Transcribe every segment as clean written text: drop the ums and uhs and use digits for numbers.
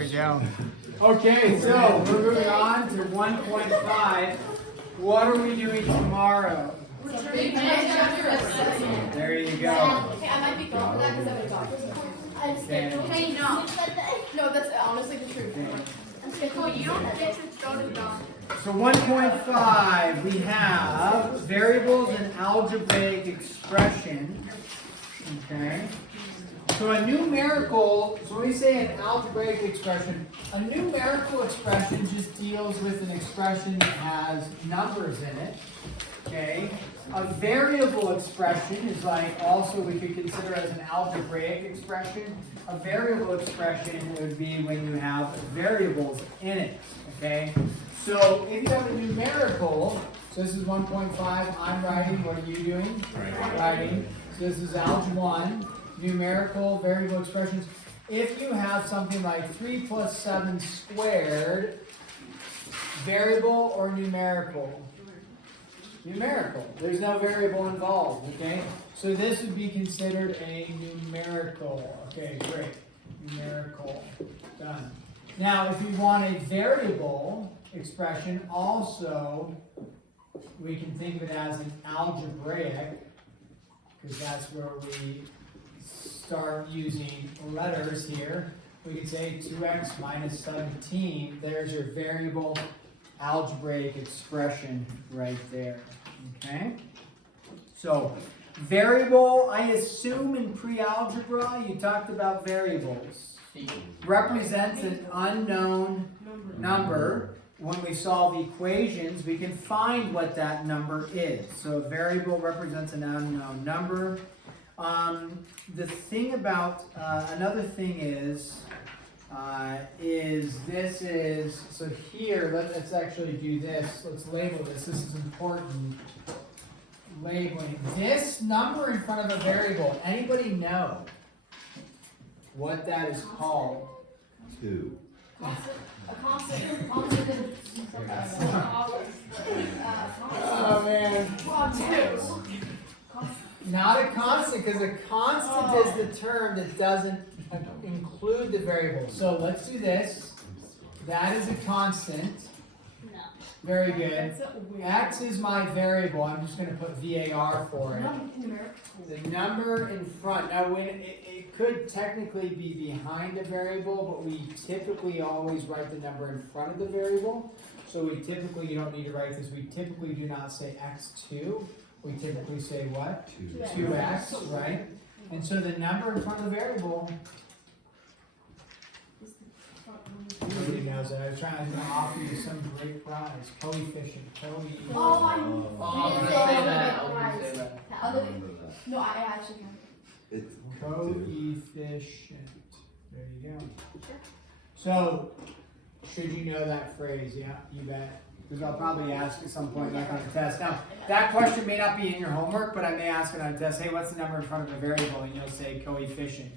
we go. Okay, so we're moving on to 1.5. What are we doing tomorrow? There you go. Hey, I might be gone for that because I'm a doctor's appointment. Hey, no. No, that's honestly the truth. Oh, you don't get your daughter's done. So 1.5, we have variables and algebraic expression. Okay. So a numerical, so when we say an algebraic expression, a numerical expression just deals with an expression that has numbers in it. Okay. A variable expression is like also we could consider as an algebraic expression. A variable expression would be when you have variables in it. Okay. So if you have a numerical, so this is 1.5, I'm writing, what are you doing? Writing. So this is Algebra 1, numerical variable expressions. If you have something like 3 plus 7 squared, variable or numerical? Numerical. There's no variable involved, okay? So this would be considered a numerical. Okay, great. Numerical. Done. Now, if you want a variable expression, also, we can think of it as an algebraic, because that's where we start using letters here. We could say 2x minus 17. There's your variable algebraic expression right there. Okay? So, variable, I assume in pre-algebra you talked about variables. Represents an unknown number. When we solve equations, we can find what that number is. So a variable represents an unknown number. The thing about, another thing is this is, so here, let's actually do this. Let's label this. This is important. Labeling. This number in front of a variable, anybody know what that is called? 2. A constant. Oh man. Not a constant, because a constant is the term that doesn't include the variable. So let's do this. That is a constant. Very good. X is my variable. I'm just going to put VAR for it. The number in front. Now, when it could technically be behind a variable, but we typically always write the number in front of the variable. So we typically, you don't need to write this, we typically do not say x2. We typically say what? 2x, right? And so the number in front of the variable, everybody knows it. I was trying to offer you some great prize. Coefficient. Oh, I'm gonna say that. No, I actually can. It's Coefficient. There you go. So, should you know that phrase? Yeah, you bet. Because I'll probably ask at some point like on a test. Now, that question may not be in your homework, but I may ask it on a test. Hey, what's the number in front of a variable? And you'll say coefficient.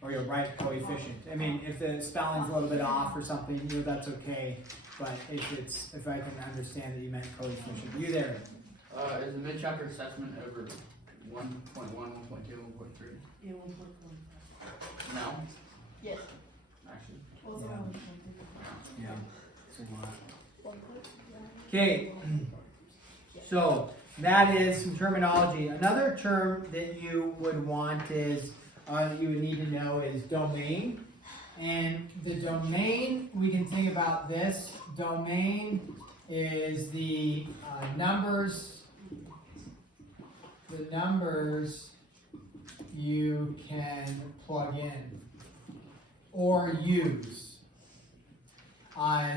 Or you'll write coefficient. I mean, if the spelling's a little bit off or something, you know, that's okay. But if I can understand that you meant coefficient. You there? Is the mid-chapter assessment over 1.1, 1.2, 1.3? Yeah, 1.1. No? Yes. Actually. Yeah. Okay. So that is some terminology. Another term that you would want is, you would need to know is domain. And the domain, we can think about this. Domain is the numbers you can plug in or use.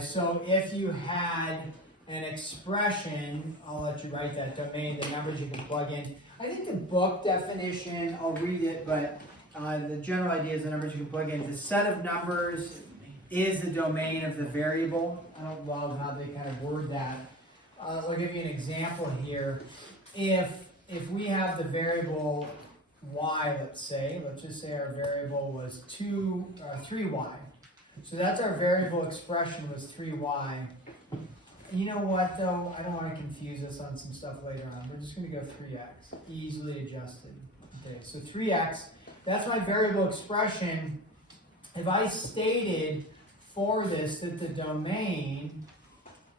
So if you had an expression, I'll let you write that domain, the numbers you can plug in. I think the book definition, I'll read it, but the general idea is the numbers you can plug in. The set of numbers is the domain of the variable. I don't know how they kind of word that. I'll give you an example here. If we have the variable y, let's just say our variable was 3y. So that's our variable expression was 3y. You know what though? I don't want to confuse us on some stuff later on. We're just going to go 3x, easily adjusted. Okay, so 3x, that's my variable expression. if I stated for this that the domain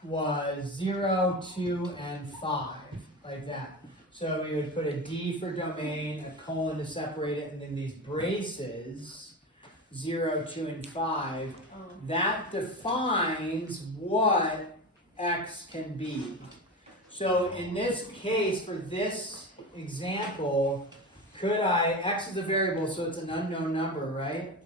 was 0, 2, and 5, like that. So we would put a D for domain, a colon to separate it, and then these braces, 0, 2, and 5. That defines what X can be. So in this case, for this example, could I, X is a variable, so it's an unknown number, right?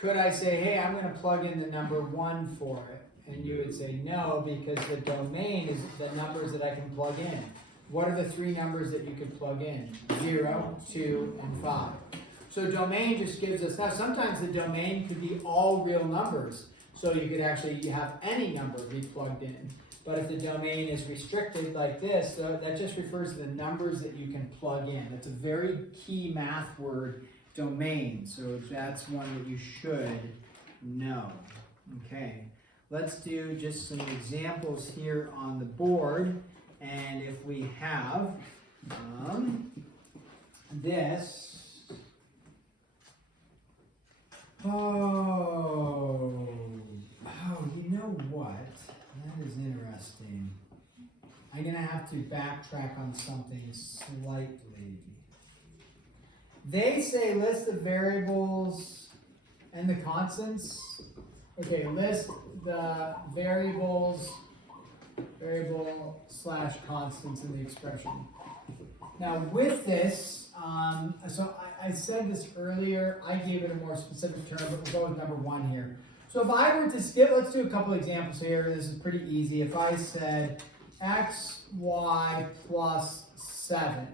Could I say, hey, I'm going to plug in the number 1 for it? And you would say no, because the domain is the numbers that I can plug in. What are the 3 numbers that you can plug in? 0, 2, and 5. So domain just gives us, now sometimes the domain could be all real numbers. So you could actually have any number be plugged in. But if the domain is restricted like this, that just refers to the numbers that you can plug in. That's a very key math word, domain. So that's one that you should know. Okay, let's do just some examples here on the board. And if we have this, you know what? That is interesting. I'm going to have to backtrack on something slightly. They say list the variables and the constants. Okay, list the variables, variable / constants in the expression. Now with this, so I said this earlier, I gave it a more specific term, but we'll go with number 1 here. So if I were to skip, let's do a couple examples here. This is pretty easy. If I said x, y plus 7,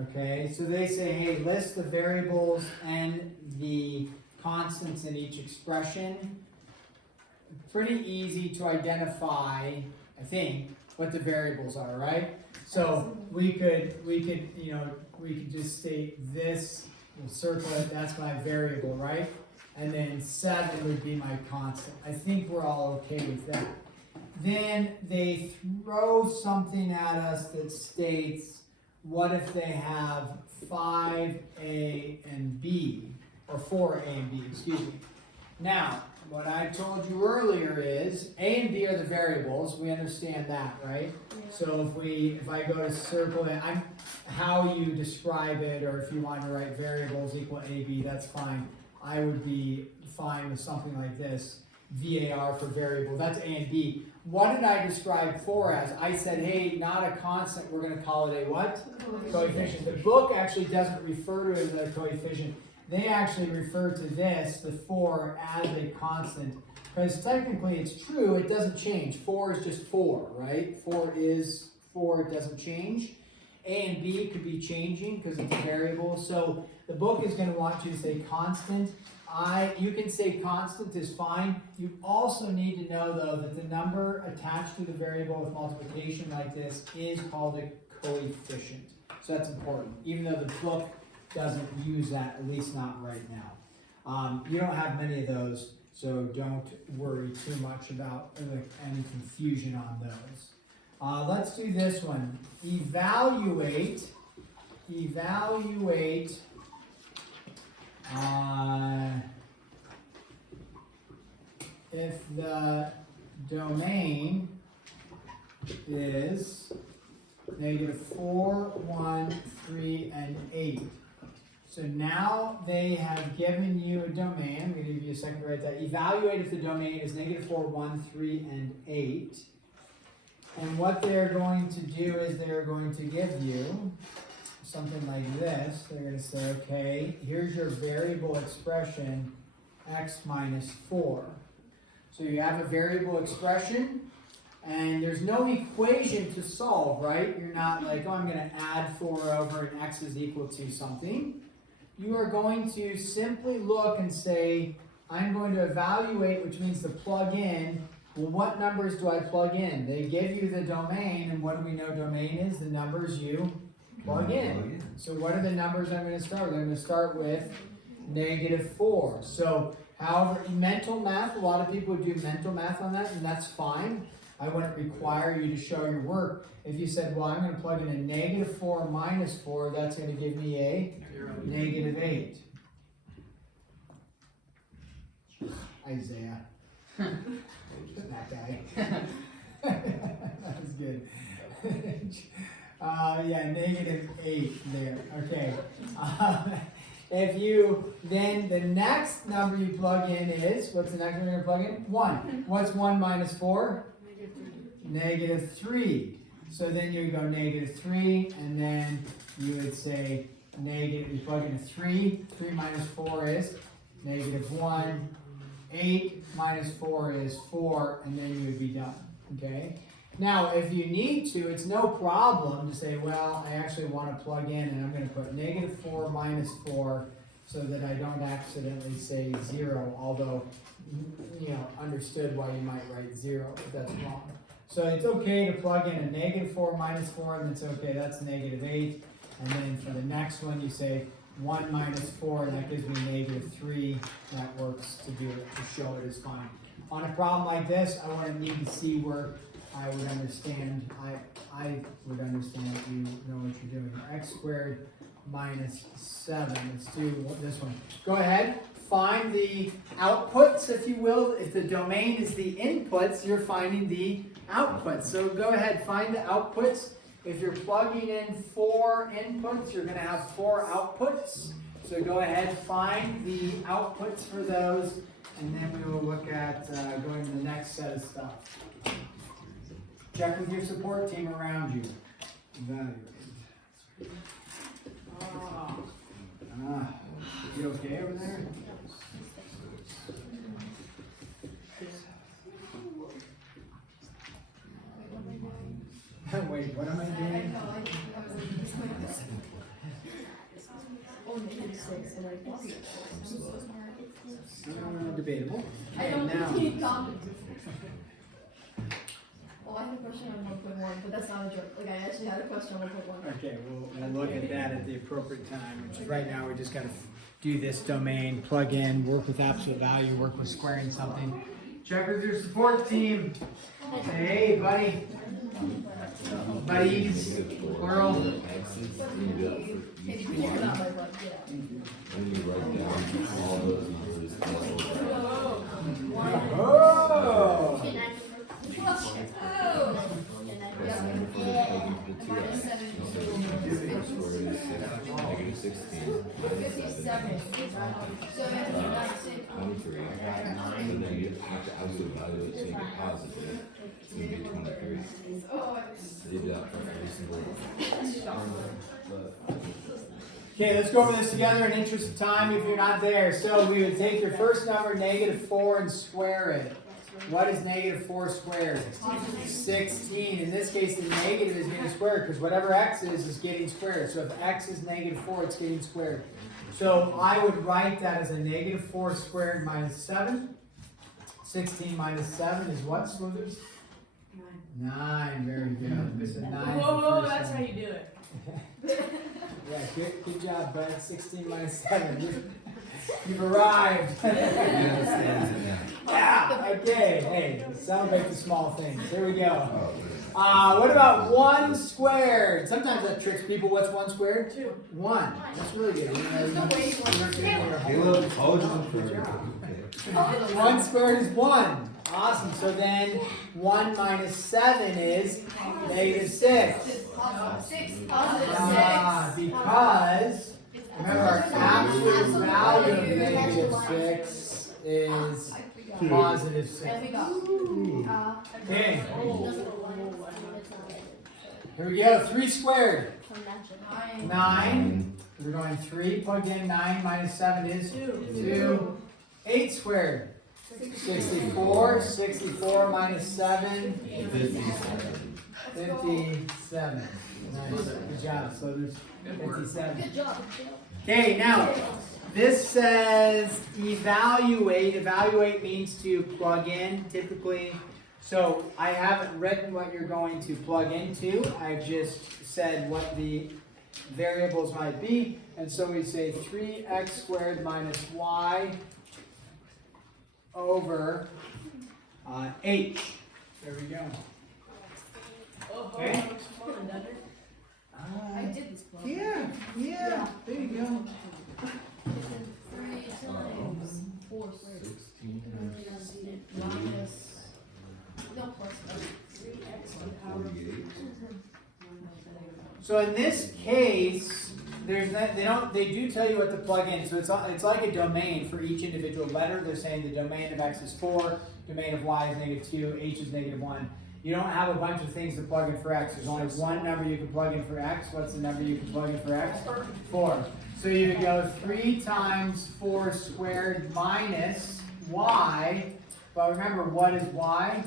okay, so they say, hey, list the variables and the constants in each expression. Pretty easy to identify, I think, what the variables are, right? So we could just state this, we'll circle it, that's my variable, right? And then 7 would be my constant. I think we're all okay with that. Then they throw something at us that states, what if they have 5a and b, or 4a and b, excuse me. Now, what I told you earlier is, a and b are the variables, we understand that, right? Yeah. So if I go to circle it, how you describe it, or if you want to write variables equal a, b, that's fine. I would be fine with something like this, VAR for variable, that's a and b. What did I describe 4 as? I said, hey, not a constant, we're going to call it a what? Coefficient. The book actually doesn't refer to it as a coefficient. They actually refer to this, the 4, as a constant. Because technically it's true, it doesn't change. 4 is just 4, right? 4 is 4, it doesn't change. A and B could be changing because it's a variable. So the book is going to want you to say constant. You can say constant is fine. You also need to know, though, that the number attached to the variable with multiplication like this is called a coefficient. So that's important, even though the book doesn't use that, at least not right now. You don't have many of those, so don't worry too much about any confusion on those. Let's do this one. Evaluate if the domain is -4, 1, 3, and 8. So now they have given you a domain. I'm going to give you a second to write that. Evaluate if the domain is -4, 1, 3, and 8. And what they're going to do is they're going to give you something like this. They're going to say, okay, here's your variable expression, x minus 4. So you have a variable expression, and there's no equation to solve, right? You're not like, oh, I'm going to add 4 over and x is equal to something. You are going to simply look and say, I'm going to evaluate, which means to plug in. Well, what numbers do I plug in? They give you the domain, and what do we know domain is? The numbers you plug in. So what are the numbers I'm going to start with? I'm going to start with -4. So, however, mental math, a lot of people do mental math on that, and that's fine. I wouldn't require you to show your work. If you said, well, I'm going to plug in a -4 minus 4, that's going to give me a -8. Isaiah. That guy. That was good. Yeah, -8 there. Okay. If you, then the next number you plug in is, what's the next number you're going to plug in? 1. What's 1 minus 4? -3. So then you would go -3, and then you would say you plug in a 3. 3 minus 4 is -1. 8 minus 4 is 4, and then you would be done. Okay? Now, if you need to, it's no problem to say, well, I actually want to plug in, and I'm going to put -4 minus 4 so that I don't accidentally say 0, although, you know, understood why you might write 0 if that's wrong. So it's okay to plug in a -4 minus 4, and it's okay, that's -8. And then for the next one, you say 1 minus 4, and that gives me -3. That works to do it, to show it is fine. On a problem like this, I want to need to see where I would understand, I would understand that you know what you're doing. X squared minus 7. Let's do this one. Go ahead, find the outputs, if you will. If the domain is the inputs, you're finding the outputs. So go ahead, find the outputs. If you're plugging in 4 inputs, you're going to have 4 outputs. So go ahead, find the outputs for those, and then we will look at going to the next set of stuff. Check with your support team around you. Evaluate. You okay over there? Wait, what am I doing? Debatable. I don't now. need comments. Well, I have a question on 1.1, but that's not a joke. Like, I actually had a question on 1.1. Okay, we'll look at that at the appropriate time, which is right now we just got to do this domain, plug in, work with absolute value, work with squaring something. Check with your support team. Hey, buddy. Buddies, plural. Maybe you can not like left, yeah. When you write down all those numbers, Oh! And then you have to absolute value it to make it positive. It's going to be 23. You do that for every single one. Okay, let's go over this together in interest of time if you're not there. So we would take your first number, -4, and square it. What is -4 squared? 16. In this case, the negative is getting squared because whatever x is getting squared. So if x is -4, it's getting squared. So I would write that as a -4 squared minus 7. 16 minus 7 is what, Smoothers? 9. Very good. So 9 Whoa, that's how you do it. Yeah, good job, bud. 16 minus 7. You've arrived. Yeah, okay. Hey, celebrate the small things. Here we go. What about 1 squared? Sometimes that tricks people. What's 1 squared? 2. 1. That's really good. Caleb, apologies for 1 squared is 1. Awesome. So then 1 minus 7 is -6. 6. Because remember our absolute value of -6 is +6. And we got. Okay. Here we go. 3 squared. 9. We're going 3 plugged in. 9 minus 7 is 2. 8 squared. 64. 64 minus 7. 57. Nice. Good job. So there's 57. Good job. Okay, now this says evaluate. Evaluate means to plug in typically. So I haven't written what you're going to plug into. I've just said what the variables might be. And so we say 3x squared minus y over h. There we go. Okay. I did this one. Yeah, there you go. 3 times 4 squared. 16 No, plus 3x to the power. 48. So in this case, they do tell you what to plug in. So it's like a domain for each individual letter. They're saying the domain of x is 4, domain of y is -2, h is -1. You don't have a bunch of things to plug in for x. There's only one number you can plug in for x. What's the number you can plug in for x? 4. So you would go 3 times 4 squared minus y. But remember, what is y?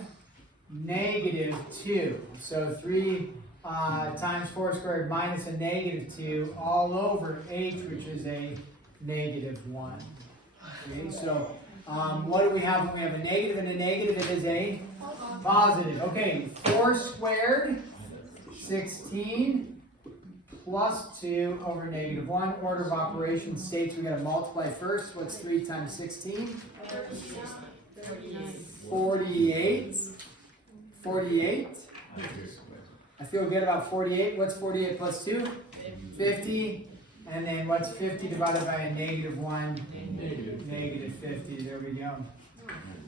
-2. So 3 times 4 squared minus a -2 all over h, which is a -1. Okay, so what do we have when we have a negative and a negative? It is a positive. Okay, 4 squared, 16 plus 2 over -1. Order of operations states we got to multiply first. What's 3 times 16? 48. 48. I feel good about 48. What's 48 plus 2? 50. And then what's 50 divided by a -1? -50. There we go.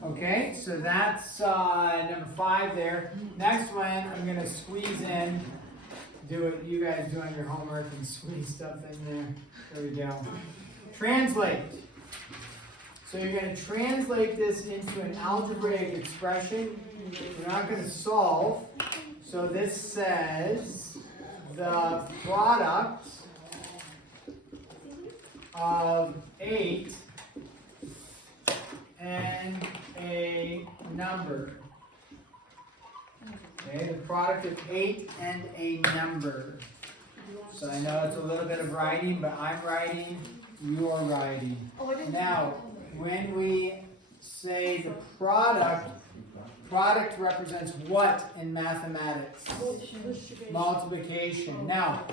Okay, so that's number 5 there. Next one, I'm going to squeeze in. Do it. You guys doing your homework and squeeze stuff in there. There we go. Translate. So you're going to translate this into an algebraic expression. We're not going to solve. So this says the product of 8 and a number. Okay, the product of 8 and a number. So I know it's a little bit of writing, but I'm writing, you're writing. Now, when we say the product represents what in mathematics? Multiplication. Now,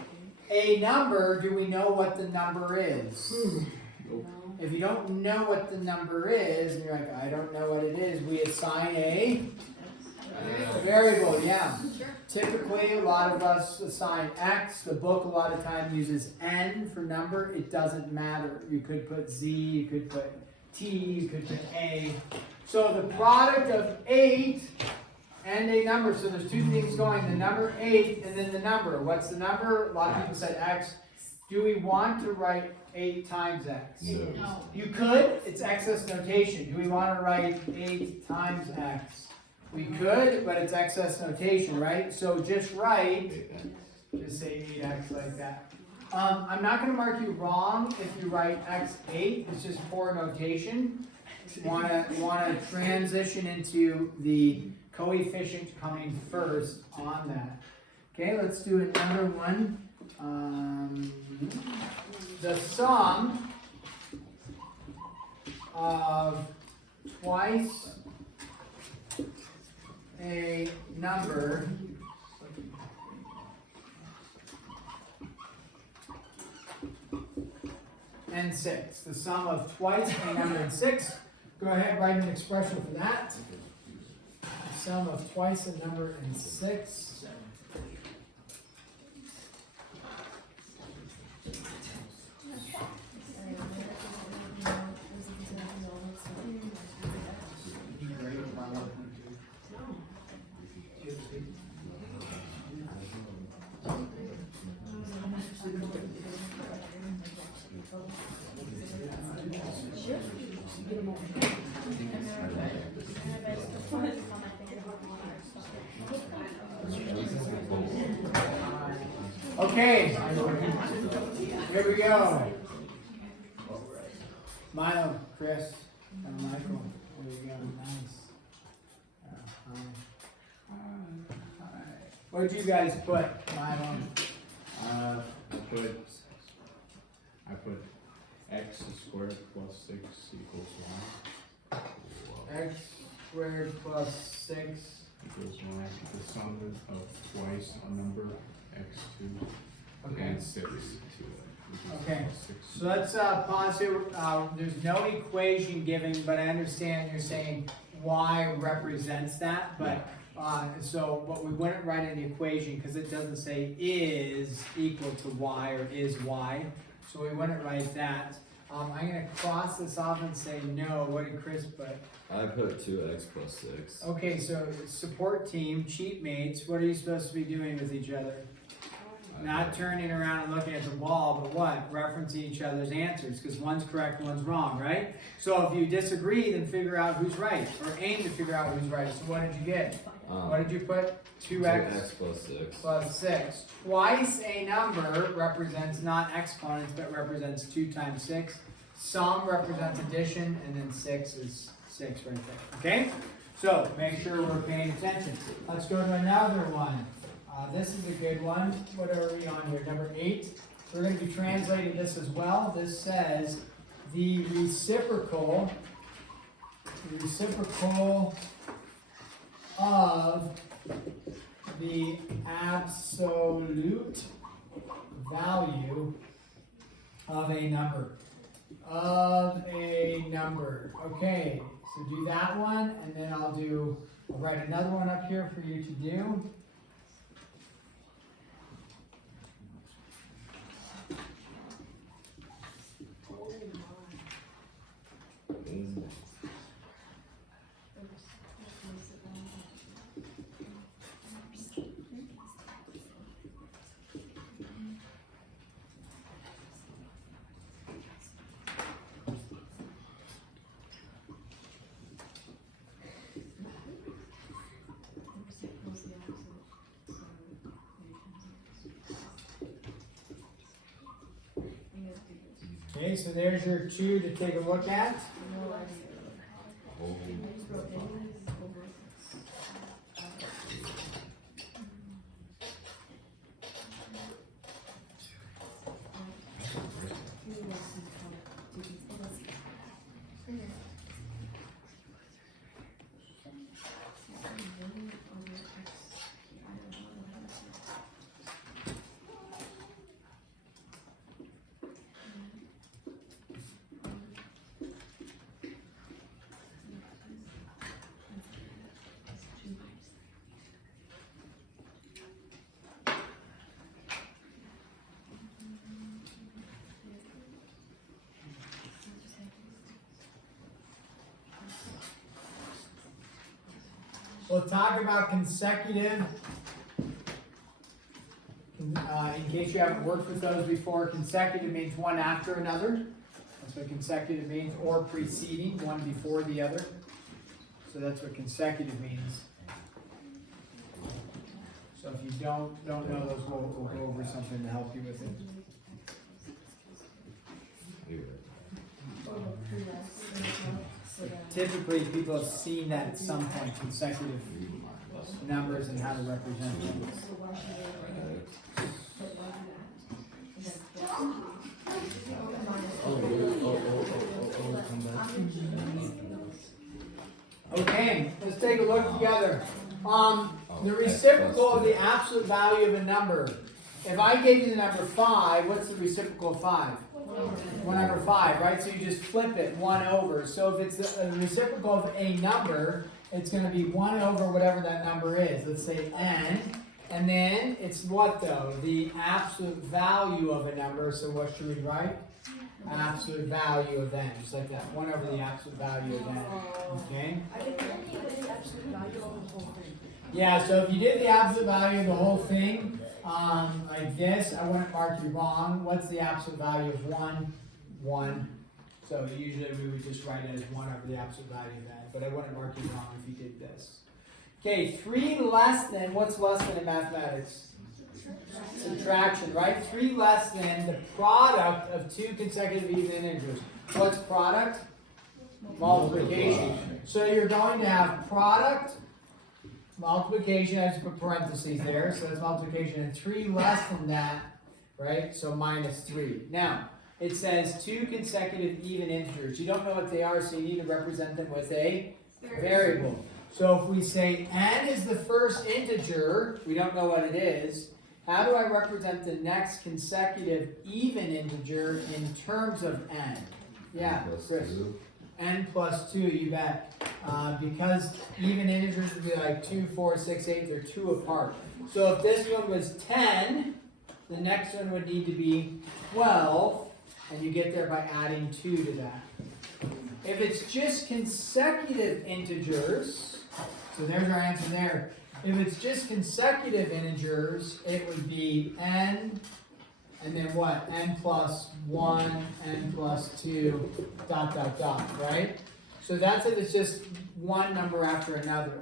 a number, do we know what the number is? If you don't know what the number is, and you're like, I don't know what it is, we assign a variable, yeah. Typically, a lot of us assign x. The book a lot of time uses n for number. It doesn't matter. You could put z, you could put t, you could put a. So the product of 8 and a number. So there's two things going, the number 8 and then the number. What's the number? A lot of people said x. Do we want to write 8 times x? No. You could. It's excess notation. Do we want to write 8 times x? We could, but it's excess notation, right? So just write, just say 8x like that. I'm not going to mark you wrong if you write x8. It's just poor notation. You want to transition into the coefficient coming first on that. Okay, let's do another one. The sum of twice a number and 6. The sum of twice a number and 6. Go ahead, write an expression for that. The sum of twice a number and 6. Okay, here we go. Milo, Chris, and Michael. There you go. Nice. What did you guys put, Milo? I put x squared plus 6 equals y. X squared plus 6 Equals y. The sum of twice a number, x2, Okay. and 6 to it. Okay. 6. So let's pause here. There's no equation given, but I understand you're saying y represents that. But so what we wouldn't write an equation because it doesn't say is equal to y or is y. So we wouldn't write that. I'm gonna cross this off and say no. What did Chris put? I put 2x plus 6. Okay, so support team, cheat mates, what are you supposed to be doing with each other? Not turning around and looking at the wall, but what? Referencing each other's answers, because one's correct, one's wrong, right? So if you disagree, then figure out who's right, or aim to figure out who's right. So what did you get? What did you put? 2x plus 6. plus 6. Twice a number represents not exponents, but represents 2 times 6. Sum represents addition, and then 6 is 6 right there. Okay? So make sure we're paying attention. Let's go to another one. This is a good one. What are we on here? Number 8. We're going to be translating this as well. This says the reciprocal of the absolute value of a number. Okay, so do that one, and then I'll write another one up here for you to do. Okay, so there's your 2 to take a look at. We'll talk about consecutive. In case you haven't worked with those before, consecutive means one after another. That's what consecutive means, or preceding, one before the other. So that's what consecutive means. So if you don't know those, we'll go over something to help you with it. Typically, people have seen that at some point, consecutive numbers and how to represent them. Okay, let's take a look together. The reciprocal of the absolute value of a number. If I gave you the number 5, what's the reciprocal of 5? 1 over 5, right? So you just flip it 1 over. So if it's a reciprocal of a number, it's going to be 1 over whatever that number is. Let's say n. And then it's what though? The absolute value of a number. So what should we write? Absolute value of n. Just like that. 1 over the absolute value of n. Okay? I didn't really the absolute value of the whole thing. Yeah, so if you did the absolute value of the whole thing, like this, I wouldn't mark you wrong. What's the absolute value of 1? 1. So usually we would just write it as 1 over the absolute value of that. But I wouldn't mark you wrong if you did this. Okay, 3 less than, what's less than in mathematics? Subtraction, right? 3 less than the product of 2 consecutive even integers. What's product? Multiplication. So you're going to have product, multiplication, I just put parentheses there, so that's multiplication, and 3 less than that, right? So minus 3. Now, it says 2 consecutive even integers. You don't know what they are, so you need to represent them with a variable. So if we say n is the first integer, we don't know what it is, how do I represent the next consecutive even integer in terms of n? Yeah, Chris. N plus 2, you bet. Because even integers would be like 2, 4, 6, 8, they're 2 apart. So if this one was 10, the next one would need to be 12, and you get there by adding 2 to that. If it's just consecutive integers, so there's our answer there. If it's just consecutive integers, it would be n, and then what? N plus 1, n plus 2, dot, dot, dot, right? So that's if it's just one number after another.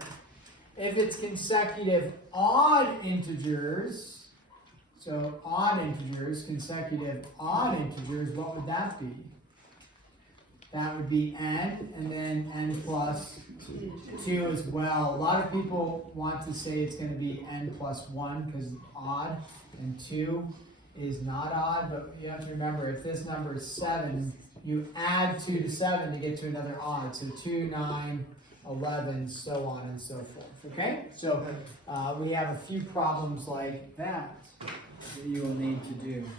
If it's consecutive odd integers, so odd integers, consecutive odd integers, what would that be? That would be n, and then n plus 2 as well. A lot of people want to say it's going to be n plus 1 because it's odd, and 2 is not odd, but you have to remember, if this number is 7, you add 2 to 7 to get to another odd. So 2, 9, 11, so on and so forth. Okay? So we have a few problems like that you will need to do.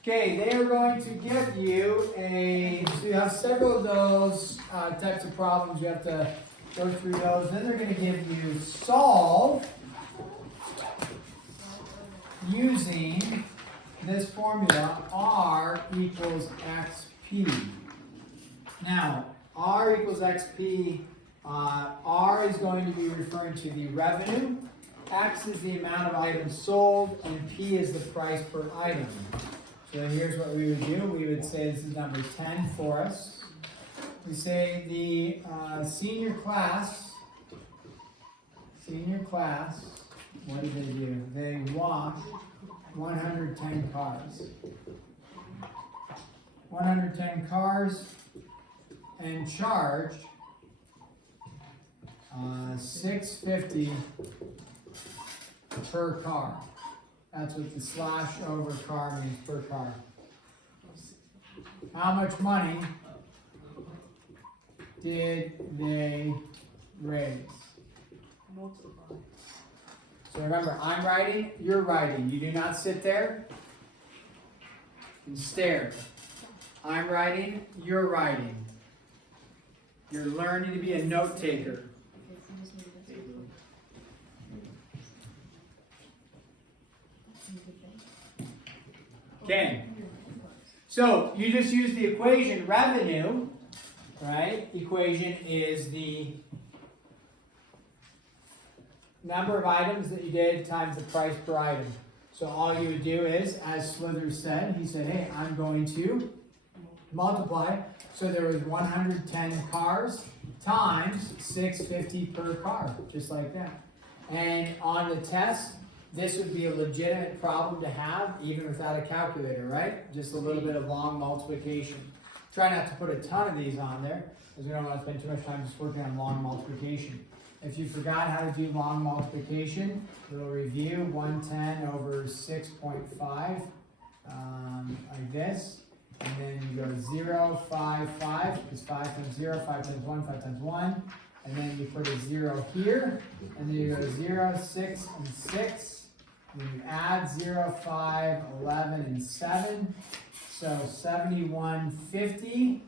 Okay, they are going to give you so you have several of those types of problems. You have to go through those. Then they're going to give you solve using this formula, R equals XP. Now, R equals XP, R is going to be referring to the revenue, X is the amount of items sold, and P is the price per item. So here's what we would do. We would say this is number 10 for us. We say the senior class, what do? They wash 110 cars. 110 cars and charge $6.50 per car. That's what the slash over car means, per car. How much money did they raise? So remember, I'm writing, you're writing. You do not sit there and stare. I'm writing, you're writing. You're learning to be a note taker. Okay. So you just use the equation revenue, right? Equation is the number of items that you did times the price per item. So all you would do is, as Slither said, he said, hey, I'm going to multiply. So there was 110 cars times $6.50 per car, just like that. And on the test, this would be a legitimate problem to have, even without a calculator, right? Just a little bit of long multiplication. Try not to put a ton of these on there, because we don't want to spend too much time just working on long multiplication. If you forgot how to do long multiplication, little review, 110 over 6.5, like this. And then you go 0, 5, 5, because 5 times 0, 5 times 1, 5 times 1. And then you put a 0 here, and then you go 0, 6, and 6. And you add 0, 5, 11, and 7. So 71.50.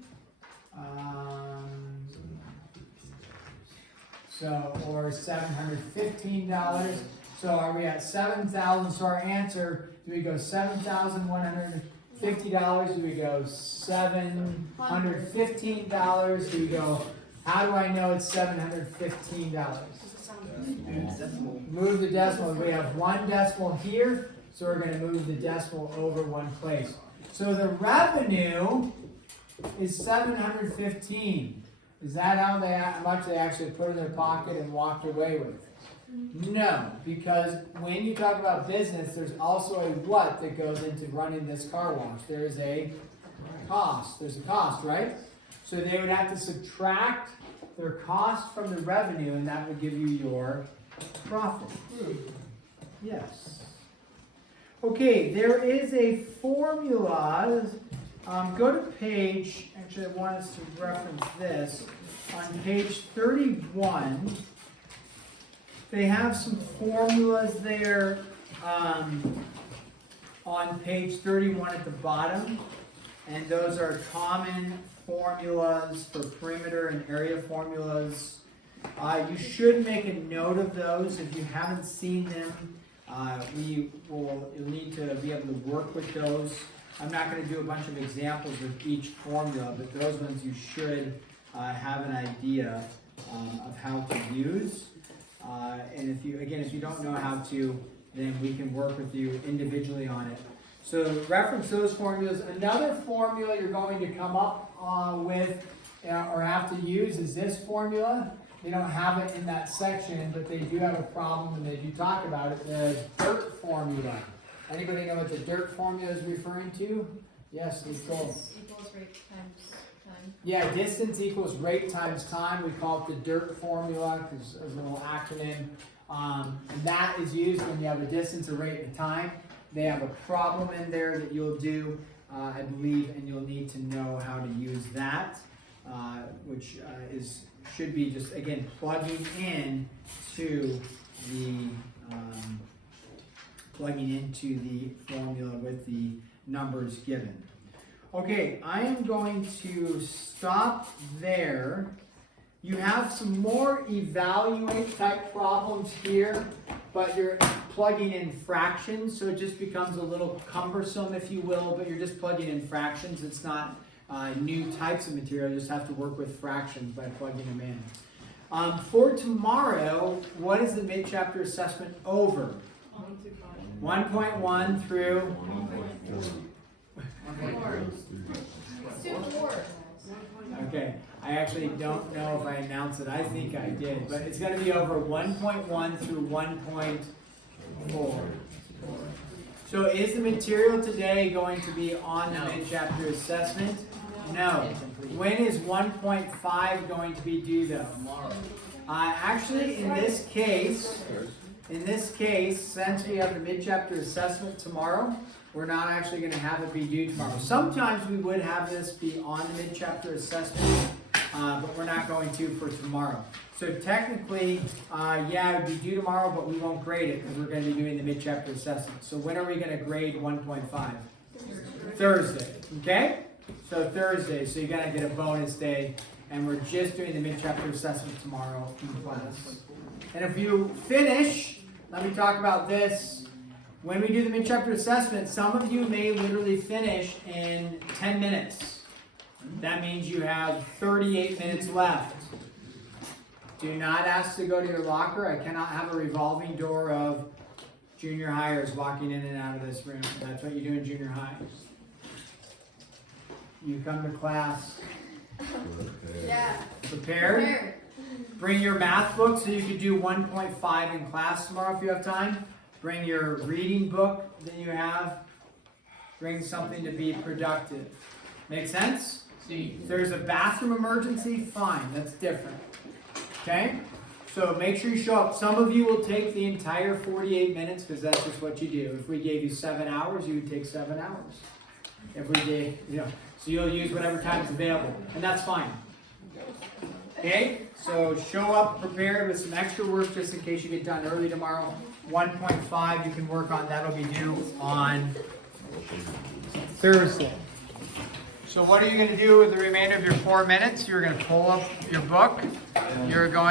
Or $715. So are we at 7,000? So our answer, do we go $7,150? Do we go $715? Do we go, how do I know it's $715? Move the decimal. We have one decimal here, so we're going to move the decimal over one place. So the revenue is 715. Is that how much they actually put in their pocket and walked away with? No, because when you talk about business, there's also a what that goes into running this car wash. There's a cost. There's a cost, right? So they would have to subtract their cost from the revenue, and that would give you your profit. Yes. Okay, there is a formula. Go to page, actually I want us to reference this. On page 31, they have some formulas there on page 31 at the bottom. And those are common formulas for perimeter and area formulas. You should make a note of those. If you haven't seen them, you'll need to be able to work with those. I'm not going to do a bunch of examples with each formula, but those ones you should have an idea of how to use. And if you don't know how to, then we can work with you individually on it. So reference those formulas. Another formula you're going to come up with or have to use is this formula. They don't have it in that section, but they do have a problem, and they do talk about it. The dirt formula. Anybody know what the dirt formula is referring to? Yes, Nicole. Distance equals rate times time. Yeah, distance equals rate times time. We call it the dirt formula because it's a little acronym. And that is used when you have a distance, a rate, and a time. They have a problem in there that you'll do, I believe, and you'll need to know how to use that, which should be just, again, plugging in to the formula with the numbers given. Okay, I am going to stop there. You have some more evaluate type problems here, but you're plugging in fractions, so it just becomes a little cumbersome, if you will, but you're just plugging in fractions. It's not new types of material. You just have to work with fractions by plugging them in. For tomorrow, what is the mid-chapter assessment over? 1.1 through 4. Okay, I actually don't know if I announced it. I think I did, but it's going to be over 1.1 through 1.4. So is the material today going to be on the mid-chapter assessment? No. When is 1.5 going to be due though? Actually, in this case, since we have the mid-chapter assessment tomorrow, we're not actually going to have it be due tomorrow. Sometimes we would have this be on the mid-chapter assessment, but we're not going to for tomorrow. So technically, yeah, it would be due tomorrow, but we won't grade it because we're going to be doing the mid-chapter assessment. So when are we going to grade 1.5? Thursday. Okay? So Thursday. So you're going to get a bonus day, and we're just doing the mid-chapter assessment tomorrow in class. And if you finish, let me talk about this. When we do the mid-chapter assessment, some of you may literally finish in 10 minutes. That means you have 38 minutes left. Do not ask to go to your locker. I cannot have a revolving door of junior hires walking in and out of this room. That's what you do in junior high. You come to class Yeah. prepared. Bring your math book so you can do 1.5 in class tomorrow if you have time. Bring your reading book that you have. Bring something to be productive. Make sense? If there's a bathroom emergency, fine, that's different. Okay? So make sure you show up. Some of you will take the entire 48 minutes because that's just what you do. If we gave you 7 hours, you would take 7 hours. If we gave, so you'll use whatever time is available, and that's fine. Okay? So show up prepared with some extra work just in case you get done early tomorrow. 1.5 you can work on. That'll be due on Thursday. So what are you going to do with the remainder of your 4 minutes? You're going to pull up your book. You're going